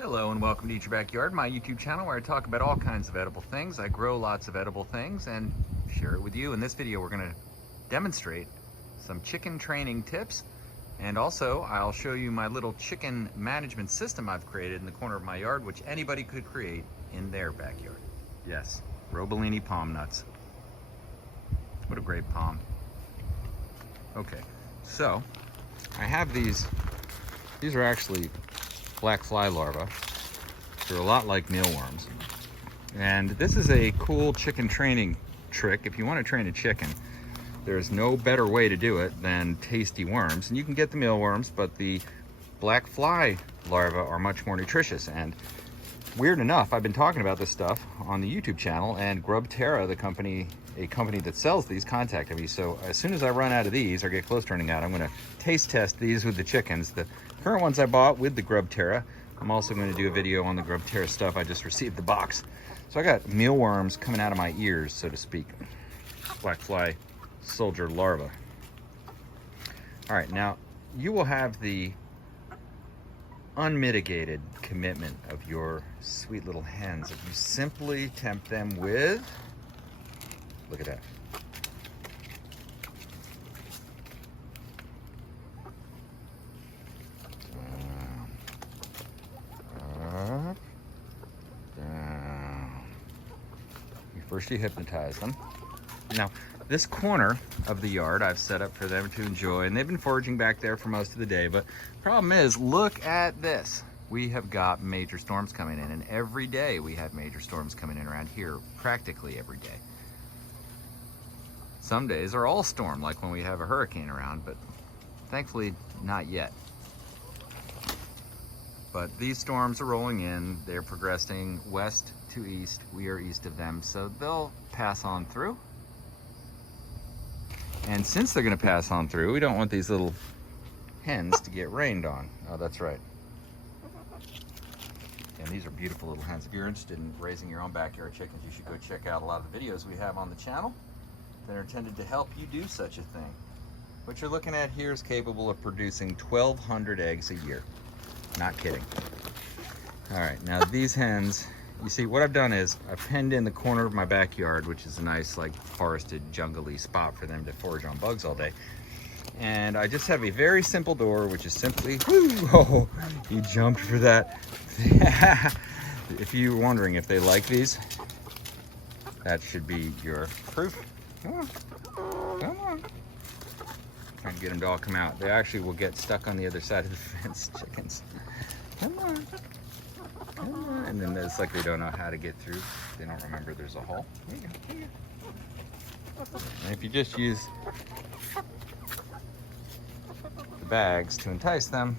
Hello and welcome to Eat Your Backyard, my YouTube channel where I talk about all kinds of edible things. I grow lots of edible things and share it with you. In this video we're going to demonstrate some chicken training tips, and also I'll show you my little chicken management system I've created in the corner of my yard, which anybody could create in their backyard. Yes, Robolini palm nuts. What a great palm. Okay, so I have these are actually black fly larvae. They're a lot like mealworms. And this is a cool chicken training trick. If you want to train a chicken, there's no better way to do it than tasty worms. And you can get the mealworms, but the black fly larvae are much more nutritious. And weird enough, I've been talking about this stuff on the YouTube channel, and Grubterra, the company, a company that sells these, contacted me. So as soon as I run out of these or get close to running out, I'm going to taste test these with the chickens. The current ones I bought with the Grubterra. I'm also going to do a video on the Grubterra stuff. I just received the box. So I got mealworms coming out of my ears, so to speak. Black fly soldier larvae. All right, now you will have the unmitigated commitment of your sweet little hens if you simply tempt them with, look at that. First you hypnotize them. Now, this corner of the yard I've set up for them to enjoy, and they've been foraging back there for most of the day, but problem is, look at this. We have got major storms coming in, and every day we have major storms coming in around here, practically every day. Some days are all storm, like when we have a hurricane around, but thankfully not yet. But these storms are rolling in. They're progressing west to east. We are east of them, so they'll pass on through. And since they're going to pass on through, we don't want these little hens to get rained on. Oh, that's right. And these are beautiful little hens. If you're interested in raising your own backyard chickens, you should go check out a lot of the videos we have on the channel that are intended to help you do such a thing. What you're looking at here is capable of producing 1,200 eggs a year. Not kidding. All right, now these hens, you see what I've done is I've penned in the corner of my backyard, which is a nice like forested jungly spot for them to forage on bugs all day. And I just have a very simple door, which is simply, oh, you jumped for that. If you're wondering if they like these, that should be your proof. Come on, come on. Trying to get them to all come out. They actually will get stuck on the other side of the fence, chickens. Come on. Come on. And then it's like they don't know how to get through. They don't remember there's a hole. Here you go. Here you go. And if you just use the bags to entice them,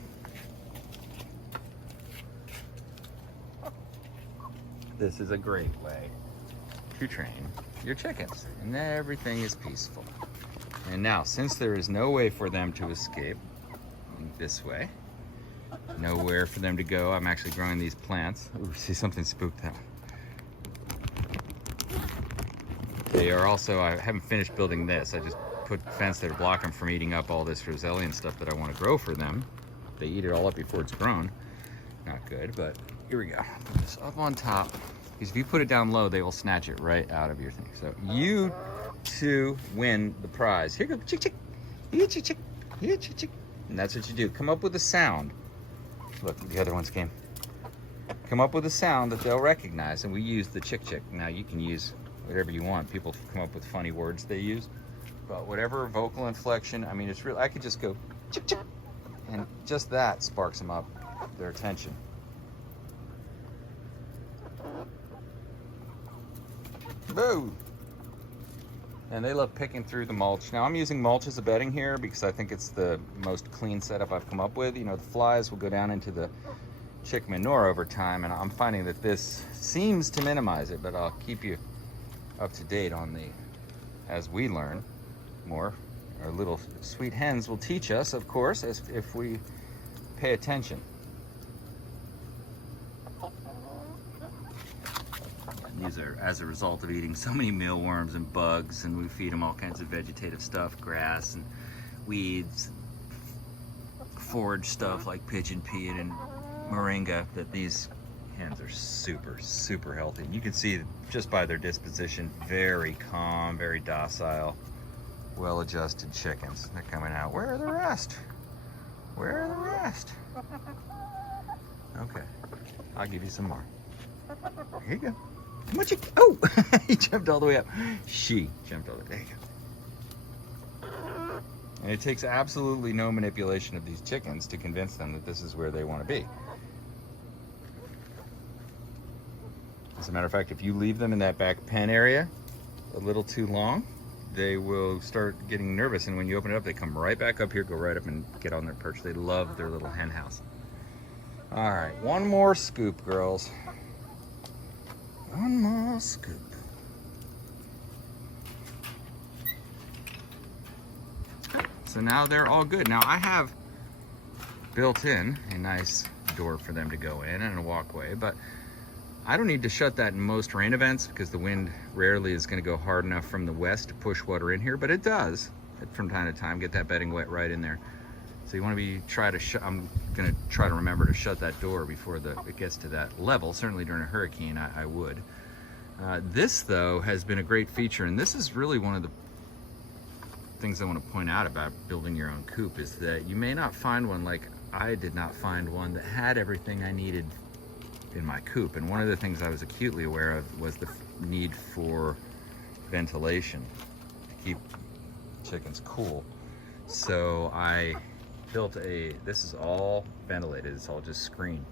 this is a great way to train your chickens. And everything is peaceful. And now, since there is no way for them to escape this way, nowhere for them to go, I'm actually growing these plants. Ooh, see, something spooked them. They are also, I haven't finished building this. I just put a fence there to block them from eating up all this Rosellian stuff that I want to grow for them. They eat it all up before it's grown. Not good, but here we go. Put this up on top, because if you put it down low, they will snatch it right out of your thing. So you to win the prize. Here you go, chick, chick, here, chick, chick, here, chick, chick. And that's what you do. Come up with a sound. Look, the other ones came. Come up with a sound that they'll recognize, and we use the chick, chick. Now you can use whatever you want. People come up with funny words they use, but whatever vocal inflection. I mean, it's real. I could just go chick, chick, and just that sparks them up, their attention. Boo! And they love picking through the mulch. Now I'm using mulch as a bedding here because I think it's the most clean setup I've come up with. You know, the flies will go down into the chick manure over time, and I'm finding that this seems to minimize it, but I'll keep you up to date on the, as we learn more. Our little sweet hens will teach us, of course, if we pay attention. These are as a result of eating so many mealworms and bugs, and we feed them all kinds of vegetative stuff, grass and weeds, forage stuff like pigeon pea and moringa that these hens are super healthy. You can see just by their disposition, very calm, very docile, well-adjusted chickens. They're coming out. Where are the rest? Where are the rest? Okay, I'll give you some more. Here you go. Come on, chicken. Oh, he jumped all the way up. She jumped all the way. There you go. And it takes absolutely no manipulation of these chickens to convince them that this is where they want to be. As a matter of fact, if you leave them in that back pen area a little too long, they will start getting nervous, and when you open it up, they come right back up here, go right up and get on their perch. They love their little hen house. All right, one more scoop, girls. One more scoop. So now they're all good. Now I have built in a nice door for them to go in and a walkway, but I don't need to shut that in most rain events because the wind rarely is going to go hard enough from the west to push water in here, but it does from time to time get that bedding wet right in there. So you want to I'm going to try to remember to shut that door before it gets to that level. Certainly during a hurricane, I would. This though has been a great feature, and this is really one of the things I want to point out about building your own coop is that you may not find one like I did not find one that had everything I needed in my coop. And one of the things I was acutely aware of was the need for ventilation to keep chickens cool. So I built this is all ventilated, it's all just screen.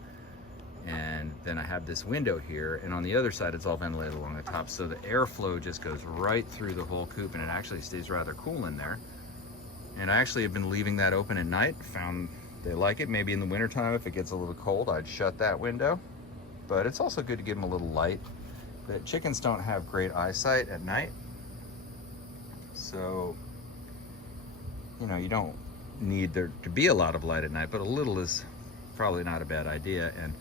And then I have this window here, and on the other side it's all ventilated along the top, so the airflow just goes right through the whole coop, and it actually stays rather cool in there. And I actually have been leaving that open at night, found they like it. Maybe in the wintertime if it gets a little cold, I'd shut that window. But it's also good to give them a little light. But chickens don't have great eyesight at night, so you don't need there to be a lot of light at night, but a little is probably not a bad idea. And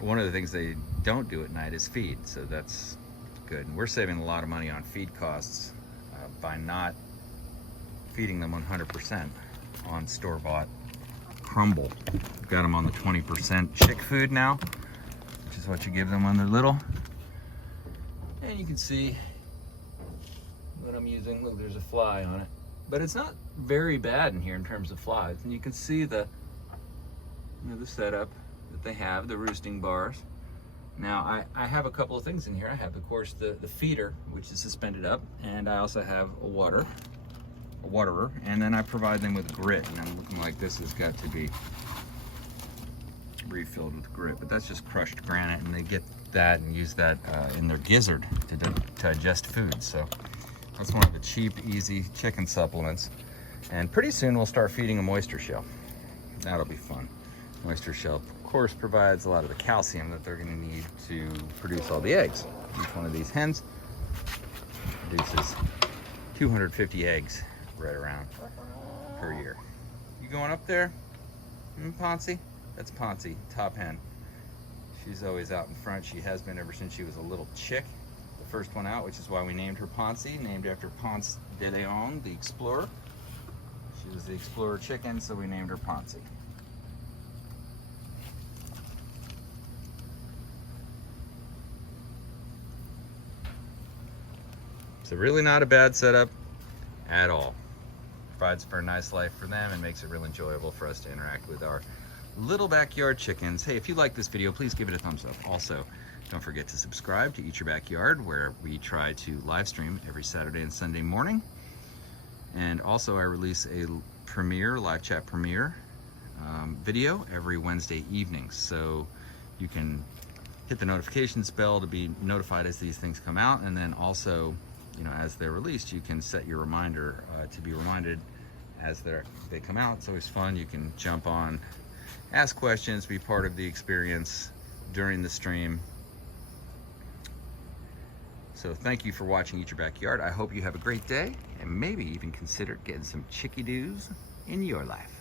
one of the things they don't do at night is feed, so that's good. And we're saving a lot of money on feed costs by not feeding them 100% on store-bought crumble. We've got them on the 20% chick food now, which is what you give them when they're little. And you can see what I'm using. Look, there's a fly on it, but it's not very bad in here in terms of flies. And you can see the setup that they have, the roosting bars. Now I have a couple of things in here. I have, of course, the feeder, which is suspended up, and I also have a waterer, and then I provide them with grit. And I'm looking like this has got to be refilled with grit, but that's just crushed granite, and they get that and use that in their gizzard to digest food. So that's one of the cheap, easy chicken supplements. And pretty soon we'll start feeding them oyster shell. That'll be fun. Oyster shell, of course, provides a lot of the calcium that they're going to need to produce all the eggs. Each one of these hens produces 250 eggs right around per year. You going up there, Ponzi? That's Ponzi, top hen. She's always out in front. She has been ever since she was a little chick. The first one out, which is why we named her Ponzi, named after Ponce de Leon, the explorer. She was the explorer chicken, so we named her Ponzi. So really not a bad setup at all. Provides for a nice life for them and makes it real enjoyable for us to interact with our little backyard chickens. Hey, if you like this video, please give it a thumbs up. Also, don't forget to subscribe to Eat Your Backyard, where we try to live stream every Saturday and Sunday morning. And also I release a live chat premiere video every Wednesday evening. So you can hit the notifications bell to be notified as these things come out. And then also, as they're released, you can set your reminder to be reminded as they come out. It's always fun. You can jump on, ask questions, be part of the experience during the stream. So thank you for watching Eat Your Backyard. I hope you have a great day, and maybe even consider getting some chickadees in your life.